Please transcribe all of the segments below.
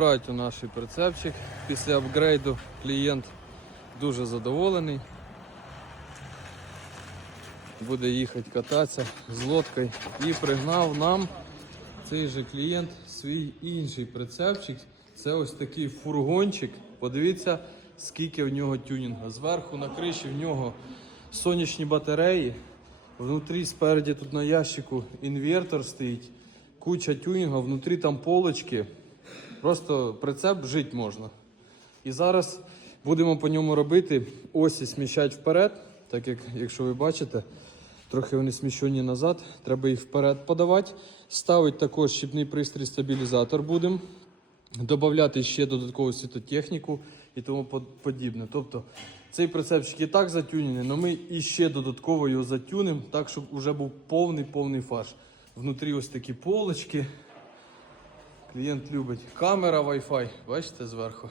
Забирають у наш прицепчик. Після апгрейду клієнт дуже задоволений. Буде їхати кататися з лодкою. І пригнав нам цей же клієнт свій інший прицепчик. Це ось такий фургончик. Подивіться, скільки в нього тюнінга. Зверху на криші в нього сонячні батареї. Внутрі спереді тут на ящику інвертор стоїть. Куча тюнінга, внутрі там полочки. Просто прицеп жити можна. І зараз будемо по ньому робити осі сміщати вперед, так як, якщо ви бачите, трохи вони сміщені назад, треба їх вперед подавати. Ставити також щіпний пристрій стабілізатор будемо. Додати ще додаткову світотехніку і тому подібне. Тобто цей прицепчик і так затюнений, але ми і ще додатково його затюнемо, так, щоб вже був повний повний фарш. Внутрі ось такі полочки. Клієнт любить камера Wi-Fi, бачите зверху.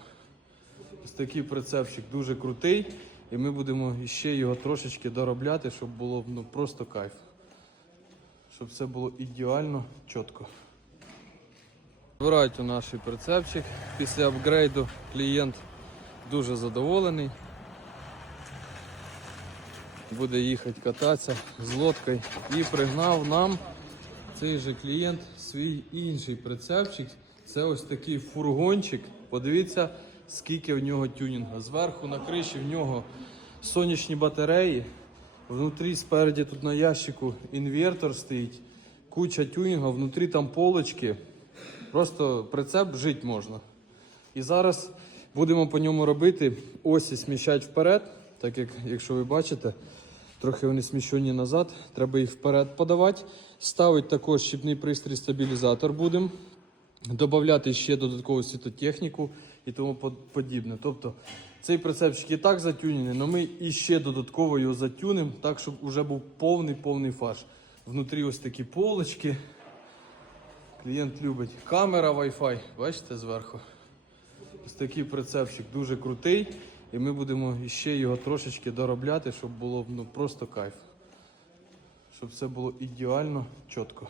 Ось такий прицепчик дуже крутий. І ми будемо ще його трошечки доробляти, щоб було ну, просто кайф. Щоб все було ідеально чітко. Збирають у наш прицепчик. Після апгрейду клієнт дуже задоволений. Буде їхати кататися з лодкою. І пригнав нам цей же клієнт свій інший прицепчик. Це ось такий фургончик. Подивіться, скільки в нього тюнінга. Зверху на криші в нього сонячні батареї. Внутрі спереді тут на ящику інвертор стоїть. Куча тюнінга, внутрі там полочки. Просто прицеп жити можна. І зараз будемо по ньому робити осі сміщати вперед, так як, якщо ви бачите, трохи вони сміщені назад, треба їх вперед подавати. Ставити також щіпний пристрій стабілізатор будемо. Додати ще додаткову світотехніку і тому подібне. Тобто цей прицепчик і так затюнений, але ми і ще додатково його затюнемо, так, щоб вже був повний повний фарш. Внутрі ось такі полочки. Клієнт любить камера Wi-Fi, бачите зверху. Ось такий прицепчик дуже крутий. І ми будемо ще його трошечки доробляти, щоб було ну, просто кайф. Щоб все було ідеально чітко.